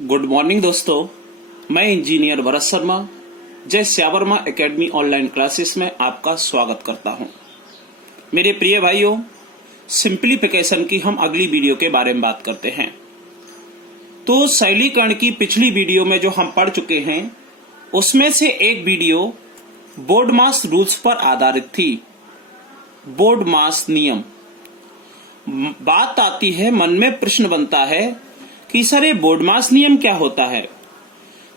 Good morning दोस्तों, मैं engineer Bharat Sharma जय श्यावर्मा एकेडमी ऑनलाइन क्लासेस में आपका स्वागत करता हूं। मेरे प्रिय भाइयों, सिंप्लीफिकेशन की हम अगली वीडियो के बारे में बात करते हैं। तो सरलीकरण की पिछली वीडियो में जो हम पढ़ चुके हैं उसमें से एक वीडियो बोर्ड मास रूल्स पर आधारित थी। बोर्ड मास नियम। बात आती है, मन में प्रश्न बनता है कि सर ये बोर्ड मास नियम क्या होता है।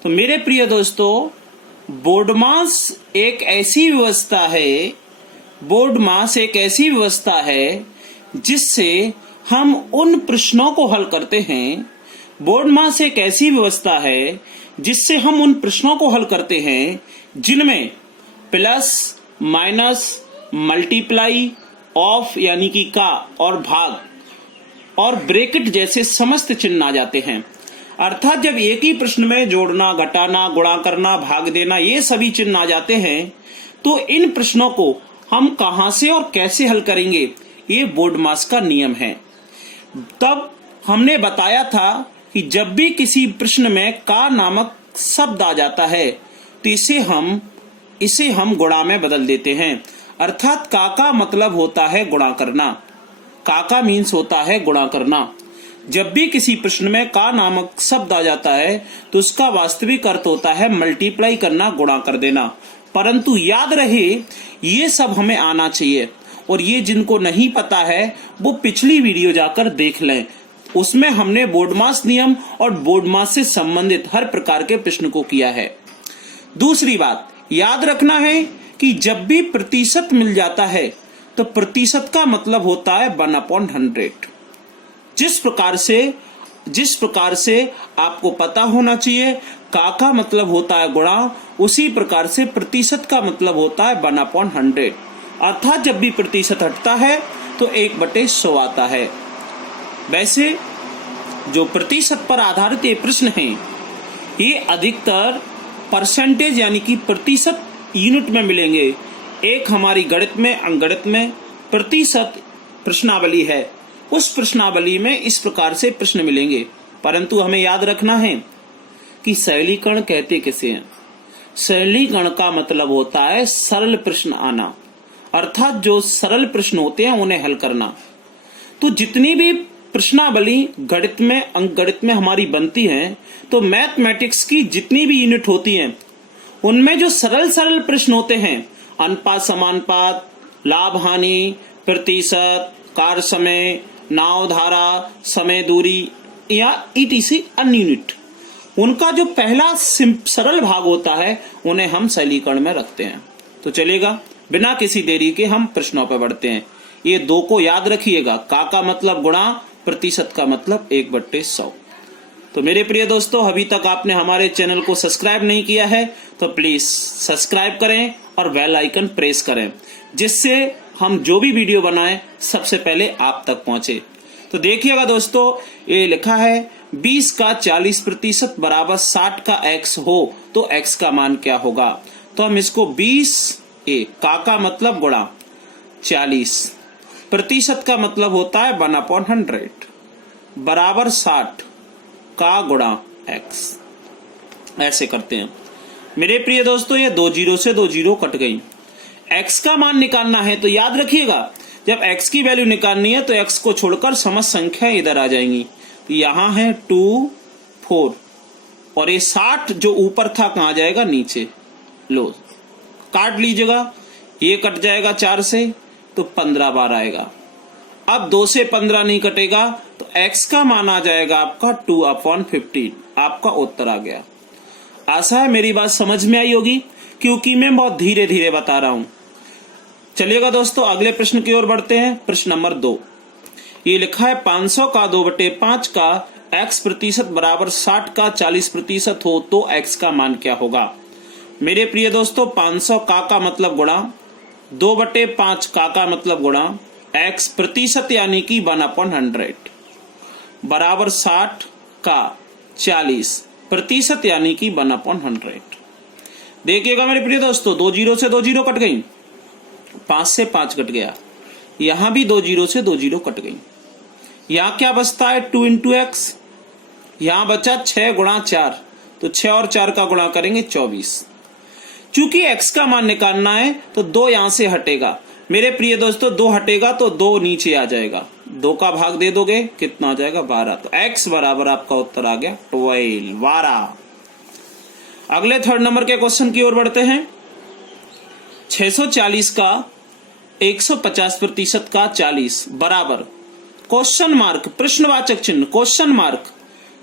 तो मेरे प्रिय दोस्तों, बोर्ड मास एक ऐसी व्यवस्था है, बोर्ड मास एक ऐसी व्यवस्था है जिससे हम उन प्रश्नों को हल करते हैं। बोर्ड मास एक ऐसी व्यवस्था है जिससे हम उन प्रश्नों को हल करते हैं जिनमें प्लस, माइनस, मल्टीप्लाई, ऑफ यानी कि का और भाग और ब्रैकेट जैसे समस्त चिन्ह आ जाते हैं। अर्थात जब एक ही प्रश्न में जोड़ना, घटाना, गुणा करना, भाग देना ये सभी चिन्ह आ जाते हैं तो इन प्रश्नों को हम कहां से और कैसे हल करेंगे, ये बोर्ड मास का नियम है। तब हमने बताया था कि जब भी किसी प्रश्न में का नामक शब्द आ जाता है तो इसे हम गुणा में बदल देते हैं। अर्थात का मतलब होता है गुणा करना। का मीन्स होता है गुणा करना। जब भी किसी प्रश्न में का नामक शब्द आ जाता है तो उसका वास्तविक अर्थ होता है मल्टीप्लाई करना, गुणा कर देना। परंतु याद रहे ये सब हमें आना चाहिए, और ये जिनको नहीं पता है वो पिछली वीडियो जाकर देख लें। उसमें हमने बोर्ड मास नियम और बोर्ड मास से संबंधित हर प्रकार के प्रश्न को किया है। दूसरी बात याद रखना है कि जब भी प्रतिशत मिल जाता है तो प्रतिशत का मतलब होता है 1/100। जिस प्रकार से आपको पता होना चाहिए का मतलब होता है गुणा, उसी प्रकार से प्रतिशत का मतलब होता है 1/100। अर्थात जब भी प्रतिशत हटता है तो 1/100 आता है। वैसे जो प्रतिशत पर आधारित ये प्रश्न हैं ये अधिकतर परसेंटेज यानी कि प्रतिशत यूनिट में मिलेंगे। एक हमारी गणित में, अंकगणित में प्रतिशत प्रश्नावली है, उस प्रश्नावली में इस प्रकार से प्रश्न मिलेंगे। परंतु हमें याद रखना है कि सरलीकरण कहते किसे हैं। सरलीकरण का मतलब होता है सरल प्रश्न आना, अर्थात जो सरल प्रश्न होते हैं उन्हें हल करना। तो जितनी भी प्रश्नावली गणित में, अंकगणित में हमारी बनती है, तो मैथमेटिक्स की जितनी भी यूनिट होती हैं उनमें जो सरल प्रश्न होते हैं, अनुपात, समानुपात, लाभ हानि, प्रतिशत, कार्य समय, नाव धारा, समय दूरी या ईटीसी अन्य यूनिट, उनका जो पहला सरल भाग होता है उन्हें हम सरलीकरण में रखते हैं। तो चलेगा, बिना किसी देरी के हम प्रश्नों पर बढ़ते हैं। ये दो को याद रखिएगा, का मतलब गुणा, प्रतिशत का मतलब 1/100। तो मेरे प्रिय दोस्तों, अभी तक आपने हमारे चैनल को सब्सक्राइब नहीं किया है तो प्लीज सब्सक्राइब करें और बेल आइकन प्रेस करें, जिससे हम जो भी वीडियो बनाएं सबसे पहले आप तक पहुंचे। तो देखिएगा दोस्तों, ये लिखा है 20 का 40% बराबर 60 का x हो तो x का मान क्या होगा। तो हम इसको 20 का मतलब गुणा, 40 प्रतिशत का मतलब होता है 1/100 बराबर 60 का गुणा x, ऐसे करते हैं। मेरे प्रिय दोस्तों, ये 2 जीरो से 2 जीरो कट गई। x का मान निकालना है तो याद रखिएगा, जब x की वैल्यू निकालनी है तो x को छोड़कर समस्त संख्या इधर आ जाएंगी। तो यहाँ है 2, 4 और ये 60 जो ऊपर था कहाँ जाएगा, नीचे। लो काट लीजिएगा, ये कट जाएगा 4 से तो 15 बार आएगा। अब 2 से 15 नहीं कटेगा तो x का मान आ जाएगा आपका 2/15। आपका उत्तर आ गया। आशा है मेरी बात समझ में आई होगी, क्योंकि मैं बहुत धीरे धीरे बता रहा हूं। चलिएगा दोस्तों, अगले प्रश्न की ओर बढ़ते हैं। प्रश्न नंबर 2, ये लिखा है 500 का 2/5 का x प्रतिशत बराबर 60 का 40% हो तो x का मान क्या होगा। मेरे प्रिय दोस्तों, 500 का मतलब गुणा, 2/5 का मतलब गुणा, x प्रतिशत यानी कि 1/100 बराबर 60 का 40% यानी कि 1/100। देखिएगा मेरे प्रिय दोस्तों, 2 जीरो से 2 जीरो कट गई, 5 से 5 कट गया, यहां भी 2 जीरो से 2 जीरो कट गई। यहां क्या बचता है, 2 × x यहां बचा 6 गुणा 4, तो 6 और 4 का गुणा करेंगे 24। चूंकि x का मान निकालना है तो 2 यहां से हटेगा। मेरे प्रिय दोस्तों 2 हटेगा तो 2 नीचे आ जाएगा, 2 का भाग दे दोगे कितना आ जाएगा 12। तो x बराबर आपका उत्तर आ गया 12। अगले थर्ड नंबर के क्वेश्चन की ओर बढ़ते हैं। 640 का 150% का 40 बराबर क्वेश्चन मार्क प्रश्नवाचक चिन्ह क्वेश्चन मार्क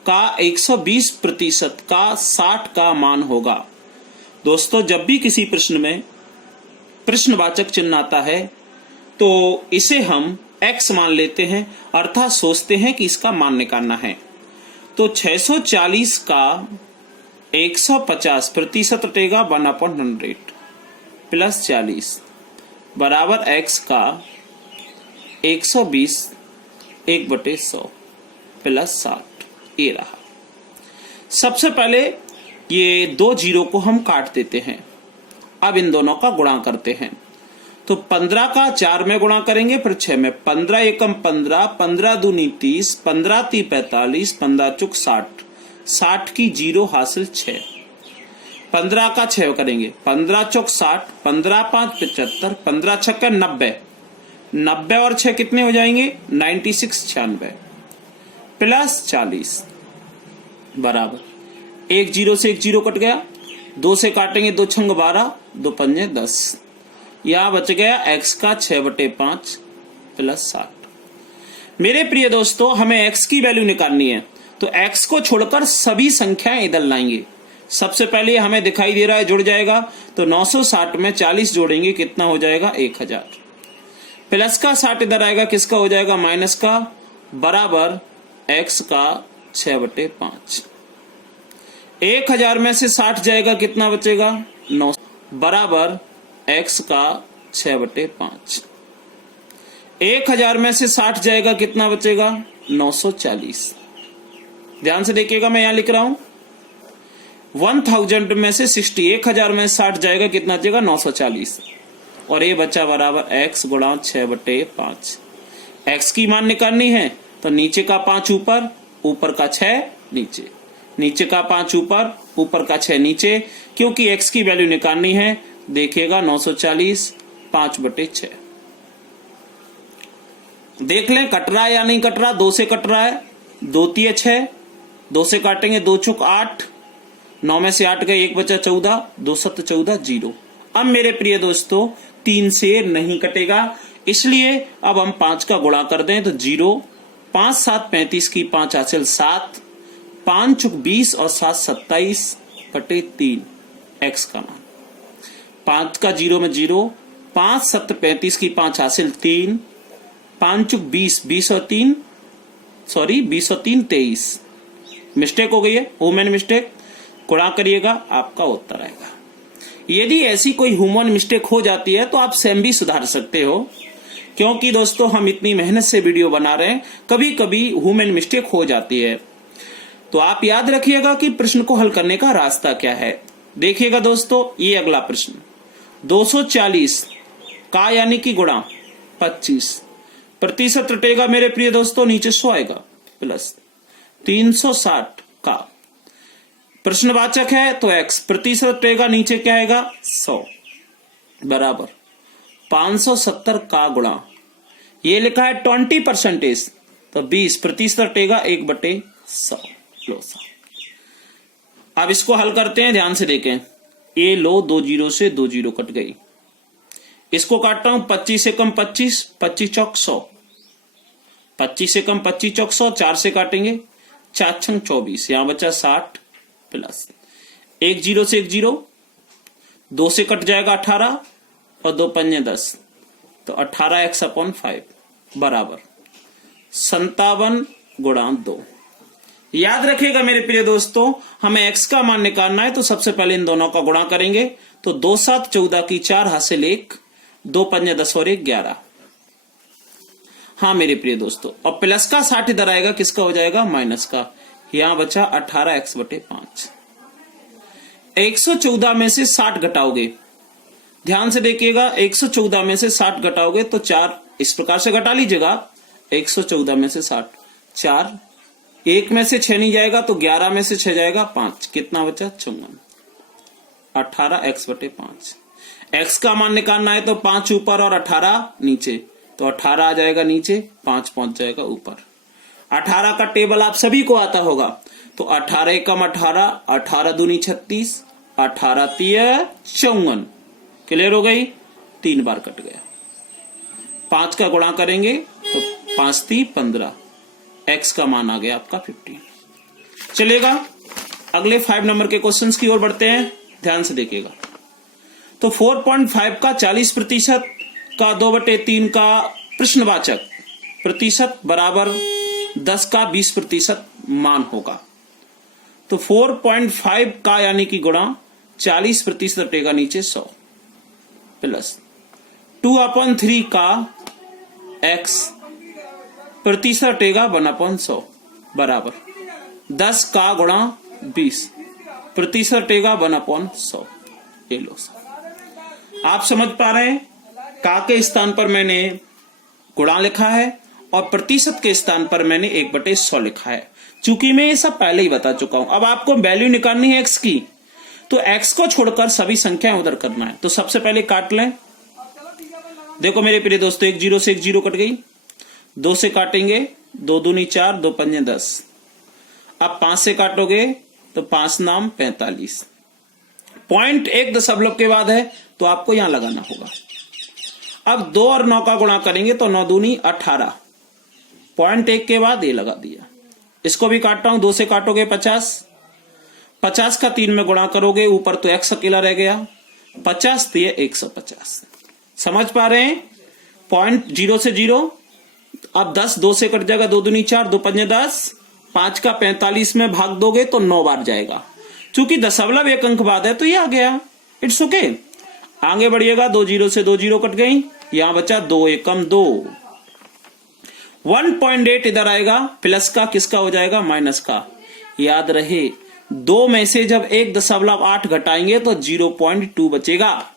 का 120% का 60 का मान होगा। दोस्तों जब भी किसी प्रश्न में प्रश्नवाचक चिन्ह आता है तो इसे हम x मान लेते हैं, अर्थात सोचते हैं कि इसका मान निकालना है। तो 640 का 150% हटेगा 1/100 प्लस 40 बराबर x का 120 1/100 प्लस 60। ये रहा। सबसे पहले ये 2 जीरो को हम काट देते हैं। अब इन दोनों का गुणा करते हैं। तो 15 का 4 में गुणा करेंगे, फिर 6 में। 15 एकम 15, 15 दूनी 30, 15 ती 45, 15 चुक 60, 60 की जीरो हासिल 6। 15 का 6 करेंगे, 15 चौक 60, 15 5 75, 15 छक्का 90, 90 और 6 कितने हो जाएंगे 96 96 प्लस 40 बराबर 1 जीरो से 1 जीरो कट गया, 2 से काटेंगे 2 छंग 12, 2 पंजे 10। यहां बच गया x का 6/5 प्लस 60। मेरे प्रिय दोस्तों हमें x की वैल्यू निकालनी है, तो x को छोड़कर सभी संख्याएं इधर लाएंगे। सबसे पहले हमें दिखाई दे रहा है जुड़ जाएगा, तो 960 में 40 जोड़ेंगे कितना हो जाएगा 1000। प्लस का 60 इधर आएगा, किसका हो जाएगा माइनस का, बराबर x का 6/5। 1000 में से 60 जाएगा कितना बचेगा 9, बराबर x का 6/5। 1000 में से 60 जाएगा कितना बचेगा 940। ध्यान से देखिएगा मैं यहां लिख रहा हूं 1000 में से 60, 1000 में 60 जाएगा कितना बचेगा 940, और ये बच्चा बराबर x गुणा 6/5। x की मान निकालनी है तो नीचे का 5 ऊपर, ऊपर का 6 नीचे, नीचे का 5 ऊपर, ऊपर का 6 नीचे, क्योंकि x की वैल्यू निकालनी है। देखिएगा 940 5/6। देख लें कट रहा है या नहीं कट रहा। 2 से कट रहा है, 2 तिये 6, 2 से काटेंगे 2 चुक 8, 9 में से 8 गए 1 बचा 14, 2 7 14 0। अब मेरे प्रिय दोस्तों 3 से नहीं कटेगा, इसलिए अब हम 5 का गुणा कर दें तो 0, 5 7 35 की 5 हासिल 7, 5 चुक 20 और 7 27/3 x का मान। 5 का 0 में 0, 5 7 35 की 5 हासिल 3, 5 चुक 20, 20 और 3 23। मिस्टेक हो गई है, ह्यूमन मिस्टेक, गुणा करिएगा आपका उत्तर आएगा। यदि ऐसी कोई ह्यूमन मिस्टेक हो जाती है तो आप स्वयं भी सुधार सकते हो, क्योंकि दोस्तों हम इतनी मेहनत से वीडियो बना रहे हैं, कभी कभी ह्यूमन मिस्टेक हो जाती है। तो आप याद रखिएगा कि प्रश्न को हल करने का रास्ता क्या है। देखिएगा दोस्तों ये अगला प्रश्न, 240 का यानी कि गुणा 25 प्रतिशत रटेगा मेरे प्रिय दोस्तों, नीचे 100 आएगा, प्लस 360 का प्रश्नवाचक है तो x प्रतिशत रटेगा, नीचे क्या आएगा 100 बराबर 570 का गुणा, ये लिखा है 20%, तो 20 प्रतिशत रटेगा 1/100। लो अब इसको हल करते हैं, ध्यान से देखें। ये लो 2 जीरो से 2 जीरो कट गई, इसको काटता हूं 25 से कम 25, 25 चौक 100, 25 से कम 25 चौक 100, 4 से काटेंगे 4 छंग 24, यहां बचा 60 प्लस 1 जीरो से 1 जीरो, 2 से कट जाएगा 18 और 2 पंजे 10, तो 18x/5 बराबर 57 गुणा 2। याद रखिएगा मेरे प्रिय दोस्तों हमें x का मान निकालना है, तो सबसे पहले इन दोनों का गुणा करेंगे, तो 2 7 14 की 4 हासिल 1, 2 पंजे 10 और 1 11। हाँ मेरे प्रिय दोस्तों, और प्लस का 60 इधर आएगा, किसका हो जाएगा माइनस का, यहां बचा 18x/5। 114 में से 60 घटाओगे, ध्यान से देखिएगा, 114 में से 60 घटाओगे तो 4 इस प्रकार से घटा लीजिएगा, 114 में से 60 4 1 में से 6 नहीं जाएगा तो 11 में से 6 जाएगा 5, कितना बचा 54, 18x/5। x का मान निकालना है तो 5 ऊपर और 18 नीचे, तो 18 आ जाएगा नीचे, 5 पहुंच जाएगा ऊपर। 18 का टेबल आप सभी को आता होगा, तो 18 एकम 18, 18 दूनी 36, 18 तिया 54। क्लियर हो गई, 3 बार कट गया। 5 का गुणा करेंगे तो 5 ती 15, x का मान आ गया आपका 15। चलेगा, अगले 5 नंबर के क्वेश्चंस की ओर बढ़ते हैं, ध्यान से देखिएगा। तो 4.5 का 40% का 2/3 का प्रश्नवाचक प्रतिशत बराबर 10 का 20% मान होगा। तो 4.5 का यानी कि गुणा 40% हटेगा नीचे 100 प्लस 2/3 का x प्रतिशत हटेगा 1/100 बराबर 10 का गुणा 20 प्रतिशत हटेगा 1/100। ये लो, आप समझ पा रहे हैं, का के स्थान पर मैंने गुणा लिखा है और प्रतिशत के स्थान पर मैंने 1/100 लिखा है। चूंकि मैं ये सब पहले ही बता चुका हूं, अब आपको वैल्यू निकालनी है x की, तो x को छोड़कर सभी संख्याएं उधर करना है। तो सबसे पहले काट लें। देखो मेरे प्रिय दोस्तों, 1 0 से 1 0 कट गई, 2 से काटेंगे 2 दूनी 4, 2 पंजे 10। अब 5 से काटोगे तो 5 नाम 45। पॉइंट 1 दशमलव के बाद है तो आपको यहां लगाना होगा। अब 2 और 9 का गुणा करेंगे तो 9 दूनी 18, पॉइंट 1 के बाद ये लगा दिया। इसको भी काटता हूं, 2 से काटोगे 50, 50 का 3 में गुणा करोगे, ऊपर तो x अकेला रह गया, 50 तो ये 150। समझ पा रहे हैं, पॉइंट 0 से 0। अब 10 2 से कट जाएगा, 2 दूनी 4, 2 पंजे 10, 5 का 45 में भाग दोगे तो 9 बार जाएगा। चूंकि दशमलव 1 अंक बाद है तो ये आ गया, इट्स ओके। आगे बढ़िएगा, 2 0 से 2 0 कट गई, यहां बचा 2 एकम 2। 1.8 इधर आएगा, प्लस का किसका हो जाएगा, माइनस का। याद रहे 2 में से जब 1.8 घटाएंगे तो 0.2 बचेगा।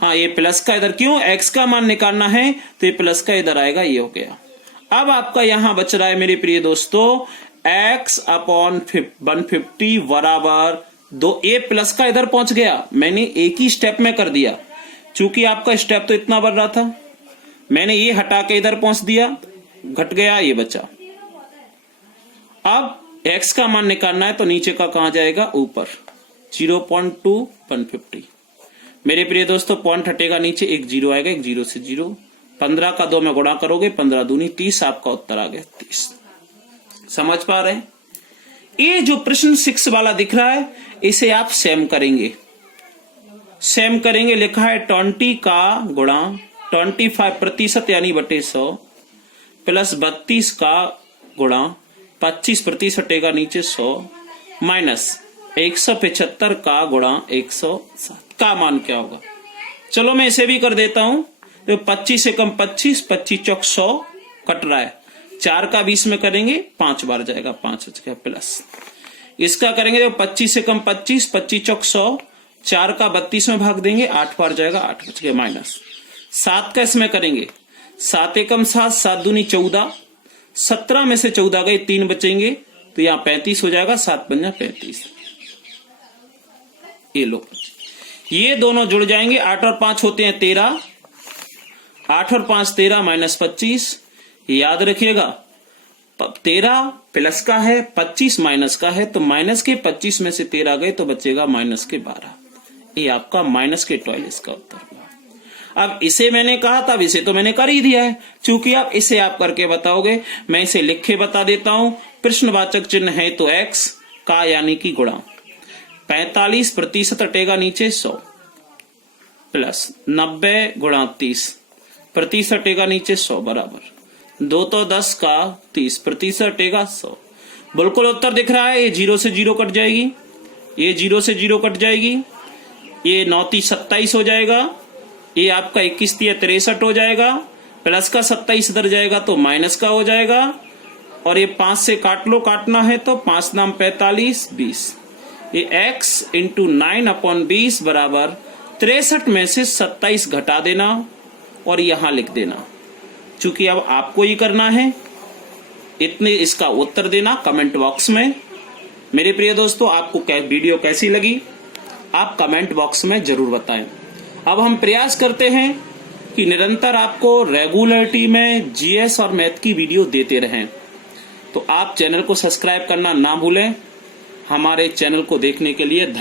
हाँ, ये प्लस का इधर क्यों, x का मान निकालना है तो ये प्लस का इधर आएगा, ये हो गया। अब आपका यहां बच रहा है मेरे प्रिय दोस्तों x/150 बराबर 2। ए प्लस का इधर पहुंच गया, मैंने एक ही स्टेप में कर दिया। चूंकि आपका स्टेप तो इतना बढ़ रहा था, मैंने ये हटा के इधर पहुंच दिया, घट गया, ये बचा। अब x का मान निकालना है तो नीचे का कहां जाएगा, ऊपर 0.2 150। मेरे प्रिय दोस्तों, पॉइंट हटेगा नीचे, 1 0 आएगा, 1 0 से 0। 15 का 2 में गुणा करोगे, 15 दूनी 30, आपका उत्तर आ गया 30। समझ पा रहे हैं। ये जो प्रश्न 6 वाला दिख रहा है, इसे आप सेम करेंगे, सेम करेंगे। लिखा है 20 का गुणा 25% यानी बटे 100 प्लस 32 का गुणा 25% हटेगा नीचे 100 माइनस 175 का गुणा 107 का मान क्या होगा। चलो मैं इसे भी कर देता हूं। तो 25 से कम 25, 25 चौक 100 कट रहा है, 4 का 20 में करेंगे 5 बार जाएगा, 5 बच प्लस। इसका करेंगे तो 25 से कम 25, 25 चौक 100, 4 का 32 में भाग देंगे, 8 बार जाएगा, 8 बच गया माइनस। 7 का इसमें करेंगे, 7 एकम 7, 7 दूनी 14, 17 में से 14 गए, 3 बचेंगे तो यहाँ 35 हो जाएगा, 7 बन जाए 35। ये लो, ये दोनों जुड़ जाएंगे, 8 और 5 होते हैं 13, 8 और 5 13 माइनस 25। याद रखिएगा 13 प्लस का है, 25 माइनस का है, तो माइनस के 25 में से 13 गए तो बचेगा माइनस के 12। ये आपका माइनस के 12 इसका उत्तर हुआ। अब इसे मैंने कहा था, अब इसे तो मैंने कर ही दिया है। चूंकि अब इसे आप करके बताओगे, मैं इसे लिख के बता देता हूं। प्रश्नवाचक चिन्ह है तो x का यानी कि गुणा 45% हटेगा नीचे 100 प्लस 90 गुणा 30% हटेगा नीचे 100 बराबर 2 तो 10 का 30% हटेगा 100। बिल्कुल उत्तर दिख रहा है। ये 0 से 0 कट जाएगी, ये 0 से 0 कट जाएगी, ये 9 30 27 हो जाएगा, ये आपका 21 30 63 हो जाएगा, प्लस का 27 इधर जाएगा तो माइनस का हो जाएगा, और ये 5 से काट लो, काटना है तो 5 नाम 45 20। ये x इंटू 9/20 बराबर 63 में से 27 घटा देना और यहां लिख देना। चूंकि अब आपको ही करना है, इतने इसका उत्तर देना कमेंट बॉक्स में। मेरे प्रिय दोस्तों, आपको वीडियो कैसी लगी आप कमेंट बॉक्स में जरूर बताएं। अब हम प्रयास करते हैं कि निरंतर आपको रेगुलरिटी में जीएस और मैथ की वीडियो देते रहें। तो आप चैनल को सब्सक्राइब करना ना भूलें। हमारे चैनल को देखने के लिए धन्यवाद।